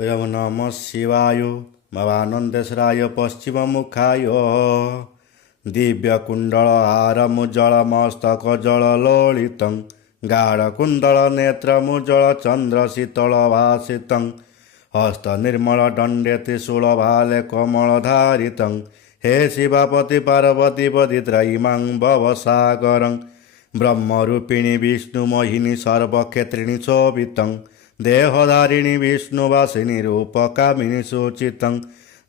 ओम नमः शिवाय भवानन्देश्वराय पश्चिममुखाय दिव्यकुण्डलहारमुज्जलमस्तकजललोलितं गाढकुण्डलनेत्रमुज्जलचन्द्रशीतलभासितं हस्तनिर्मलदण्डे त्रिशूलभाले कमलधारितं हे शिवपति पार्वतीपति त्रयीमां भवसागरं ब्रह्मरूपिणी विष्णुमोहिनी सर्वक्षेत्रिणी शोभितं देहधारिणी विष्णुवासिनी रूपकामिनी सूचितं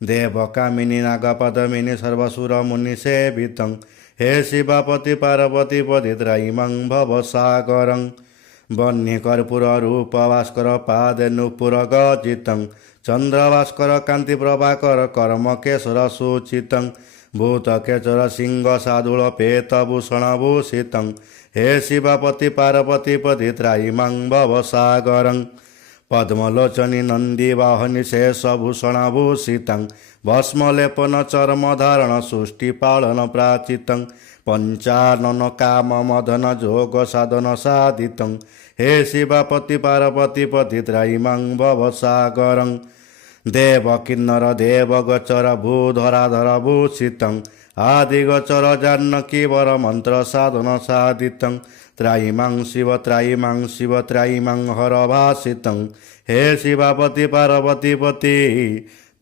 देवकामिनी नागपदमिनी सर्वसुरमुनिसेवितं हे शिवपति पार्वतीपति त्रयीमां भवसागरं वह्निकर्पूररूपभास्कर नुपुरगजितं चन्द्रभास्कर कान्तिप्रभाकर कर्मकेशर सूचितं भूतकेशर सिंहसादुलपेतभूषणभूषितं हे शिवपति पार्वतीपति त्रयीमां भवसागरं पद्मलोचनी नन्दीवाहनी शेषभूषणभूषितं भस्मलेपन चर्मधारण सृष्टिपालन प्राचितं पंचानन काममदन जोगसाधन साधितं हे शिवपति पार्वतीपति त्रयीमां भवसागरं देवकिन्नर देवगोचर भूधराधर भूषितं आदिगोचर जानकीवर मंत्र साधन साधितं त्रयीमां शिव त्रयीमां हर भासितं हे शिवपति पार्वतीपति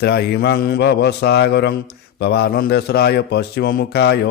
त्रयीमां भवसागरं भवानन्देश्वराय पश्चिममुखाय